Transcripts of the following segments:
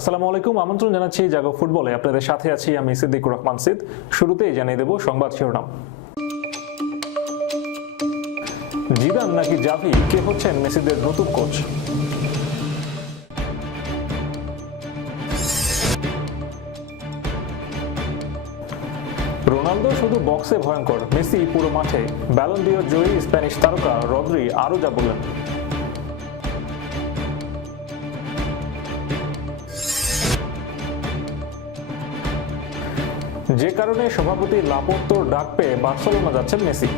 আসসালামু আলাইকুম, আমন্ত্রণ জানাচ্ছি জাগো ফুটবলে। আপনাদের সাথে আছি আমি সিদ্দিকুর রহমান সিদ। শুরুতেই জানিয়ে দেব সংবাদ শিরোনাম। জিদান নাকি জাভি? কে হচ্ছেন মেসিদের নতুন কোচ? রোনালদো শুধু বক্সে ভয়ঙ্কর, মেসি পুরো মাঠে। ব্যালন ডিও জয়ী স্প্যানিশ তারকা রদ্রি আরও যা বললেন। যে কারণে সভাপতি লাপোর্তোর ডাক পেয়ে বার্সেলোনা যাচ্ছেন মেসি।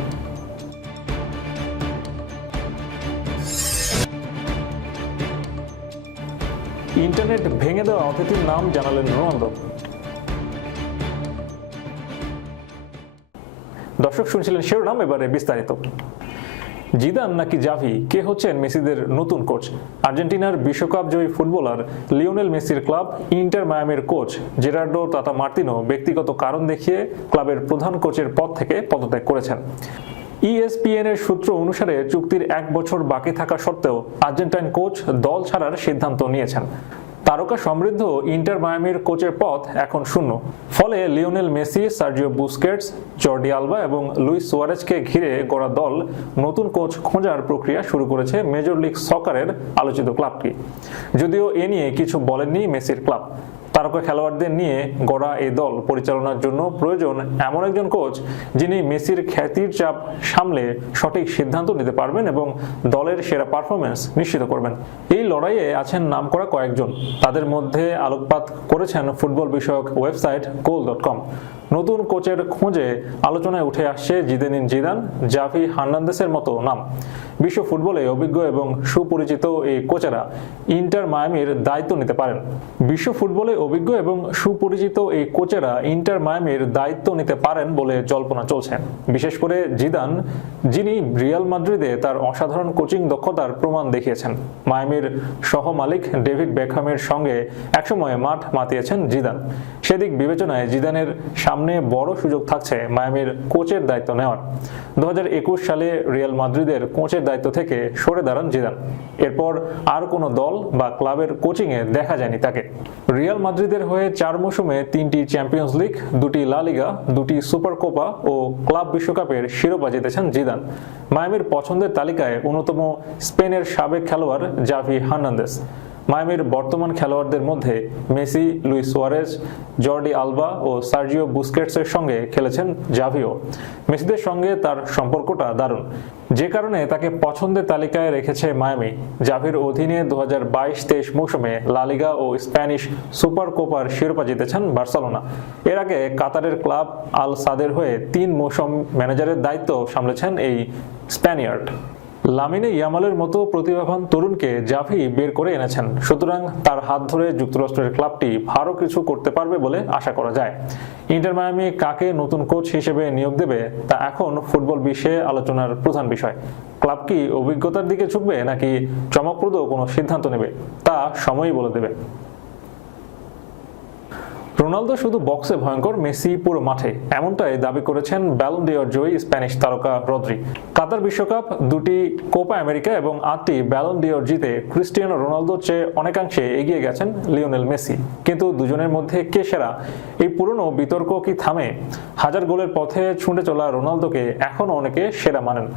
ইন্টারনেট ভেঙে দেওয়া অতিথির নাম জানালেন রোনালদো। দর্শক শুনছিলেন শিরোনাম, এবারে বিস্তারিত। জিদান নাকি জাভি? কে হচ্ছেন মেসিদের নতুন কোচ? আর্জেন্টিনার বিশ্বকাপ জয়ী ফুটবলার লিওনেল মেসির ক্লাব ইন্টার মায়ামের কোচ জেরার্ডো তাতা মার্তিনো ব্যক্তিগত কারণ দেখিয়ে ক্লাবের প্রধান কোচের পদ থেকে পদত্যাগ করেছেন। ইএসপিএন এর সূত্র অনুসারে চুক্তির এক বছর বাকি থাকা সত্ত্বেও আর্জেন্টাইন কোচ দল ছাড়ার সিদ্ধান্ত নিয়েছেন। তারকা সমৃদ্ধ ইন্টার মায়ামির কোচের পথ এখন শূন্য। ফলে Lionel Messi, Sergio Busquets, Jordi Alba এবং লুইস সোয়ারেজকে ঘিরে গড়া দল নতুন কোচ খোঁজার প্রক্রিয়া শুরু করেছে মেজর লিগ সকারের আলোচিত ক্লাবটি। যদিও এ নিয়ে কিছু বলেননি মেসির ক্লাব। তারকা খেলোয়াড়দের নিয়ে গড়া এই দল পরিচালনার জন্য প্রয়োজন এমন একজন কোচ যিনি মেসির খ্যাতির চাপ সামলে সঠিক সিদ্ধান্ত নিতে পারবেন এবং দলের সেরা পারফরমেন্স নিশ্চিত করবেন। এই লড়াইয়ে আছেন নামকরা কয়েকজন। তাদের মধ্যে আলোকপাত করেছেন ফুটবল বিষয়ক ওয়েবসাইট গোল ডট কম। নতুন কোচের খোঁজে আলোচনায় উঠে আসছে জিদেনিন জিদান, জাভি হার্নান্দেসের মতো নাম। বিশ্ব ফুটবলে অভিজ্ঞ এবং সুপরিচিত এই কোচেরা ইন্টার মায়ামির দায়িত্ব নিতে পারেন। বিশ্ব ফুটবলে অভিজ্ঞ এবং সুপরিচিত এই কোচেরা ইন্টার মায়ামির দায়িত্ব নিতে পারেন বলে জল্পনা চলছে। বিশেষ করে জিদান, যিনি রিয়াল মাদ্রিদে তার অসাধারণ কোচিং দক্ষতার প্রমাণ দেখিয়েছেন। মায়ামির সহ মালিক ডেভিড বেকহামের সঙ্গে একসময় মাঠ মাতিয়েছেন জিদান। সেদিক বিবেচনায় জিদানের সামনে বড় সুযোগ থাকছে মায়ামির কোচের দায়িত্ব নেওয়ার। দু হাজার একুশ সালে রিয়াল মাদ্রিদের কোচের দায়িত্ব থেকে সরে দাঁড়ান জিদান। এরপর আর কোনো দল বা ক্লাবের কোচিংয়ে দেখা যায়নি তাকে। রিয়াল মাদ্রিদের হয়ে চার মৌসুমে তিনটি চ্যাম্পিয়ন্স লিগ, দুটি লালিগা দুটি সুপার কোপা ও ক্লাব বিশ্বকাপের শিরোপা জিতেছেন জিদান। মায়ামির পছন্দের তালিকায় অন্যতম স্পেনের সাবেক খেলোয়াড় জাভি হার্নান্দেস মায়ামির বর্তমান খেলোয়াড়দের মধ্যে Messi, Luis Suarez, Jordi Alba ও সার্জিও বুস্কেটসের সঙ্গে খেলেছেন জাভিও। মেসিদের সঙ্গে তার সম্পর্কটা দারুণ। যে কারণে তাকে পছন্দের তালিকায় রেখেছে মায়ামি। জাভির অধীনে দু হাজার বাইশ তেইশ মৌসুমে লালিগা ও স্প্যানিশ সুপার কোপার শিরোপা জিতেছেন বার্সেলোনা। এর আগে কাতারের ক্লাব আল সাদের হয়ে তিন মৌসুম ম্যানেজারের দায়িত্ব সামলেছেন এই স্প্যানিয়ার্ড। লামিনে ইয়ামালের মতো প্রতিভাবান তরুণকে জাফি বের করে এনেছেন। সুতরাং তার হাত ধরে যুক্তরাষ্ট্রের ক্লাবটি ভালো কিছু করতে পারবে বলে আশা করা যায়। ইন্টার মায়ামি কাকে নতুন কোচ হিসেবে নিয়োগ দেবে তা এখন ফুটবল বিশ্বে আলোচনার প্রধান বিষয়। ক্লাব কি অভিজ্ঞতার দিকে ঝুঁকবে নাকি চমকপ্রদ কোনো সিদ্ধান্ত নেবে তা সময়ই বলে দেবে। রোনালদো শুধু বক্সে ভয়ঙ্কর, মেসি পুরো মাঠে। এমনটাই দাবি করেছেন ব্যালন ডিওর জয়ী স্প্যানিশ তারকা রদ্রি। কাতার বিশ্বকাপ দুটি কোপা আমেরিকা এবং আটটি ব্যালন ডিওর জিতে ক্রিস্টিয়ানো রোনালদোর চেয়ে অনেকাংশে এগিয়ে গেছেন লিওনেল মেসি। কিন্তু দুজনের মধ্যে কে সেরা? এই পুরনো বিতর্ক কি থামে? হাজার গোলের পথে ছুঁটে চলা রোনালদোকে এখনও অনেকে সেরা মানেন।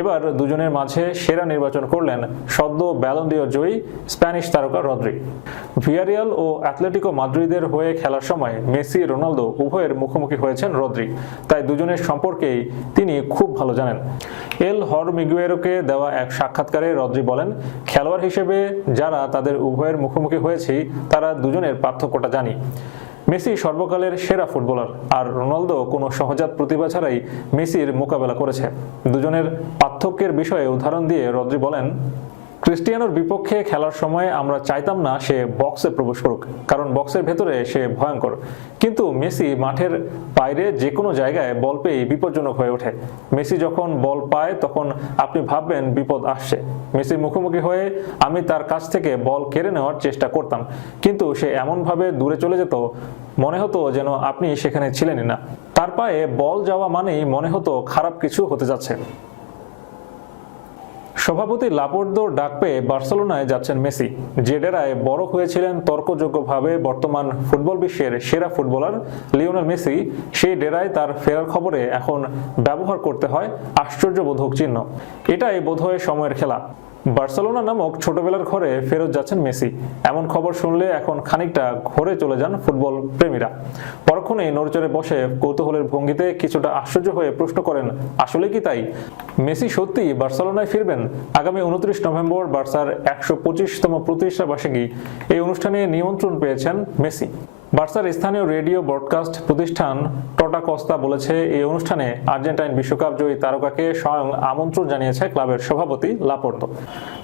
এবার দুজনের মাঝে সেরা নির্বাচন করলেন সদ্য ব্যালন্ডিও জয়ী স্প্যানিশ তারকা রদ্রি। ভিয়ারিয়াল ও অ্যাথলেটিকো মাদ্রিদের হয়ে খেলার সময় মেসি, রোনালদো উভয়ের মুখোমুখি হয়েছেন রদ্রি। তাই দুজনের সম্পর্কেই তিনি খুব ভালো জানেন। এল হর মিগুয়েরোকে দেওয়া এক সাক্ষাৎকারে রদ্রি বলেন, খেলোয়াড় হিসেবে যারা তাদের উভয়ের মুখোমুখি হয়েছি, তারা দুজনের পার্থক্যটা জানি। মেসি সর্বকালের সেরা ফুটবলার। আর রোনালদো কোনো সহজাত প্রতিভা ছাড়াই মেসির মোকাবেলা করেছে। দুজনের পার্থক্যের বিষয়ে উদাহরণ দিয়ে রদ্রি বলেন ক্রিস্টিয়ানোর বিপক্ষে খেলার সময় আমরা চাইতাম না সে বক্সে প্রবেশ করুক, কারণ বক্সের ভেতরে সে ভয়ঙ্কর। কিন্তু মেসি মাঠের বাইরে যে কোনো জায়গায় বল পেয়ে বিপজ্জনক হয়ে ওঠে। মেসি যখন বল পায়, তখন আপনি ভাববেন বিপদ আসছে। মেসির মুখোমুখি হয়ে আমি তার কাছ থেকে বল কেড়ে নেওয়ার চেষ্টা করতাম। কিন্তু সে এমনভাবে দূরে চলে যেত, মনে হতো যেন আপনি সেখানে ছিলেনই না। তার পায়ে বল যাওয়া মানেই মনে হতো খারাপ কিছু হতে যাচ্ছে। সভাপতি লাপোর্দো ডাক পেয়ে বার্সেলোনায় যাচ্ছেন মেসি। যে ডেরায় বড় হয়েছিলেন তর্কযোগ্যভাবে বর্তমান ফুটবল বিশ্বের সেরা ফুটবলার লিওনেল মেসি। সেই ডেরায় তার ফেরার খবরে এখন ব্যবহার করতে হয় আশ্চর্যবোধক চিহ্ন। এটাই বোধহয় সময়ের খেলা। বার্সেলোনা নামক ছোটবেলার ঘরে ফেরত যাচ্ছেন মেসি। এমন খবর শুনলে এখন খানিকটা ঘরে চলে যান ফুটবল প্রেমীরা। পরক্ষণেই নড়চড়ে বসে কৌতূহলের ভঙ্গিতে কিছুটা আশ্চর্য হয়ে প্রশ্ন করেন, আসলে কি তাই? মেসি সত্যি বার্সেলোনায় ফিরবেন? আগামী উনত্রিশ নভেম্বর বার্সার একশো পঁচিশতম প্রতিষ্ঠা বার্ষিকী এই অনুষ্ঠানে নিমন্ত্রণ পেয়েছেন মেসি। বার্সার স্থানীয় রেডিও ব্রডকাস্ট প্রতিষ্ঠান টটা কস্তা বলেছে, এই অনুষ্ঠানে আর্জেন্টাইন বিশ্বকাপ জয়ী তারকাকে স্বয়ং আমন্ত্রণ জানিয়েছে ক্লাবের সভাপতি লাপোর্তো।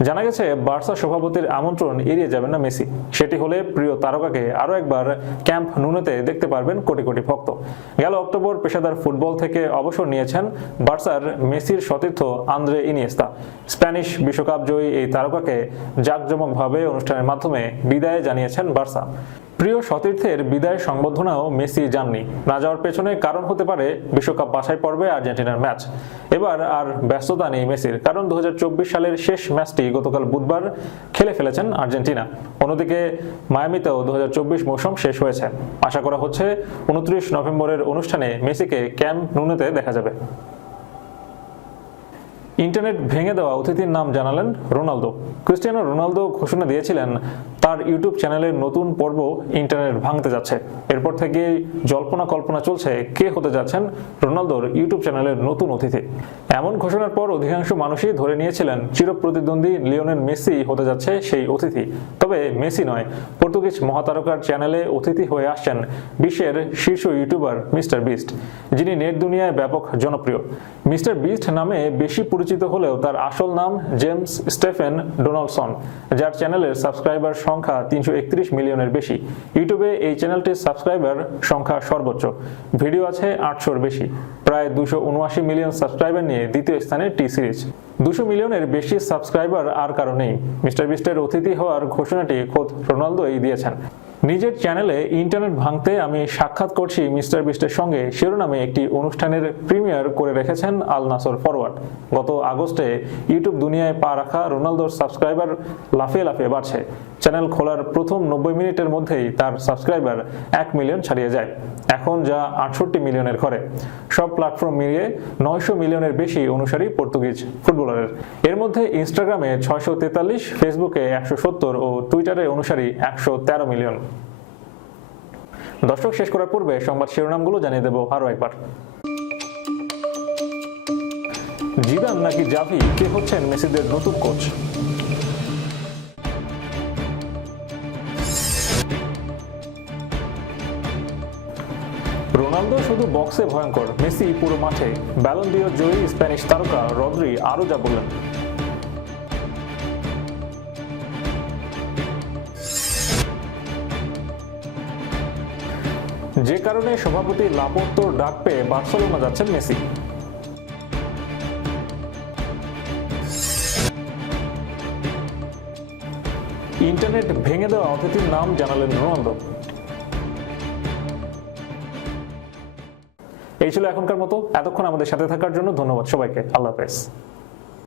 জানা গেছে, বার্সা সভাপতির আমন্ত্রণ এড়িয়ে যাবেন না মেসি। সেটি হলে প্রিয় তারকাকে আরও একবার ক্যাম্প নুনেতে দেখতে পারবেন কোটি কোটি ভক্ত। গেল অক্টোবর পেশাদার ফুটবল থেকে অবসর নিয়েছেন বার্সার মেসির সতীর্থ আন্দ্রে ইনিয়েস্তা। স্প্যানিশ বিশ্বকাপ জয়ী এই তারকাকে জাঁকজমকভাবে অনুষ্ঠানের মাধ্যমে বিদায় জানিয়েছেন বার্সা। প্রিয় সতীর্থের বিদায় সংবর্ধনাও মেসি যাননি না যাওয়ার পেছনে কারণ হতে পারে বিশ্বকাপ বাছাই পর্বে আর্জেন্টিনার ম্যাচ। এবার আর ব্যস্ততা নেই মেসির, কারণ দু হাজার চব্বিশ সালের শেষ ম্যাচটি গতকাল বুধবার খেলে ফেলেছেন আর্জেন্টিনা। অন্যদিকে মায়ামিতেও দু হাজার চব্বিশ মৌসুম শেষ হয়েছে। আশা করা হচ্ছে, উনত্রিশ নভেম্বরের অনুষ্ঠানে মেসিকে ক্যাম্প নুনেতে দেখা যাবে। ইন্টারনেট ভেঙে দেওয়া অতিথির নাম জানালেন রোনালদো। ক্রিস্টিয়ানো রোনালদো ঘোষণা দিয়েছিলেন, তার ইউটিউব চ্যানেলের নতুন পর্ব ইন্টারনেট ভাঙতে যাচ্ছে। এরপর থেকে জল্পনা কল্পনা চলছে কে হতে যাচ্ছেন রোনালদোর ইউটিউব চ্যানেলের নতুন অতিথি। এমন ঘোষণার পর অধিকাংশ মানুষই ধরে নিয়েছিলেন, চিরপ্রতিদ্বন্দ্বী লিওনেল মেসি হতে যাচ্ছে সেই অতিথি। তবে মেসি নয়, পর্তুগিজ মহাতারকার চ্যানেলে অতিথি হয়ে আসছেন বিশ্বের শীর্ষ ইউটিউবার মিস্টার বিস্ট, যিনি নেট দুনিয়ায় ব্যাপক জনপ্রিয়। মিস্টার বিস্ট নামে বেশি পরিচিত হলেও তার আসল নাম জেমস স্টেফেন ডোনাল্ডসন যার চ্যানেলের সাবস্ক্রাইবার সংখ্যা তিনশো একত্রিশ মিলিয়নের বেশি। ইউটিউবে এই চ্যানেলটির সাবস্ক্রাইবার সংখ্যা সর্বোচ্চ। ভিডিও আছে আটশোর বেশি। প্রায় দুশো মিলিয়ন সাবস্ক্রাইবার নিয়ে দ্বিতীয় স্থানে টি সিরিজ। দুশো মিলিয়নের বেশি সাবস্ক্রাইবার আর কারও নেই। মিস্টার বিস্টের অতিথি হওয়ার ঘোষণাটি খোদ রোনালদোই দিয়েছেন। নিজের চ্যানেলে ইন্টারনেট ভাঙতে আমি সাক্ষাৎ করছি মিস্টার বিস্টের সঙ্গে। শিরোনামে একটি অনুষ্ঠানের প্রিমিয়ার করে রেখেছেন আল নাসর ফরওয়ার্ড গত আগস্টে ইউটিউব দুনিয়ায় পা রাখা রোনালদোর সাবস্ক্রাইবার লাফিয়ে লাফিয়ে বাড়ছে। চ্যানেল খোলার প্রথম নব্বই মিনিটের মধ্যেই তার সাবস্ক্রাইবার এক মিলিয়ন ছাড়িয়ে যায়। এখন যা আটষট্টি মিলিয়নের ঘরে। সব প্ল্যাটফর্ম মিলিয়ে নয়শো মিলিয়নের বেশি অনুসারী পর্তুগিজ ফুটবলারের। এর মধ্যে ইনস্টাগ্রামে ছয়শো তেতাল্লিশ ফেসবুকে একশো সত্তর ও টুইটারে অনুসারী একশো তেরো মিলিয়ন। দর্শক, শেষ করার পূর্বে সংবাদ শিরোনামগুলো জানিয়ে দেব আরও একবার। জিদান নাকি জাভি? কে হচ্ছেন মেসিদের নতুন কোচ? রোনালদো শুধু বক্সে ভয়ঙ্কর, মেসি পুরো মাঠে। ব্যালন জয়ী স্প্যানিশ তারকা রদ্রি, আরও যা বললেন। যে কারণে সভাপতি লাপোর্তোর ডাক পেয়ে বার্সেলোনা যাচ্ছেন মেসি। ইন্টারনেট ভেঙে দেওয়া অতিথির নাম জানালেন রোনালদো। এই ছিল এখনকার মতো। এতক্ষণ আমাদের সাথে থাকার জন্য ধন্যবাদ সবাইকে। আল্লাহ হাফেজ।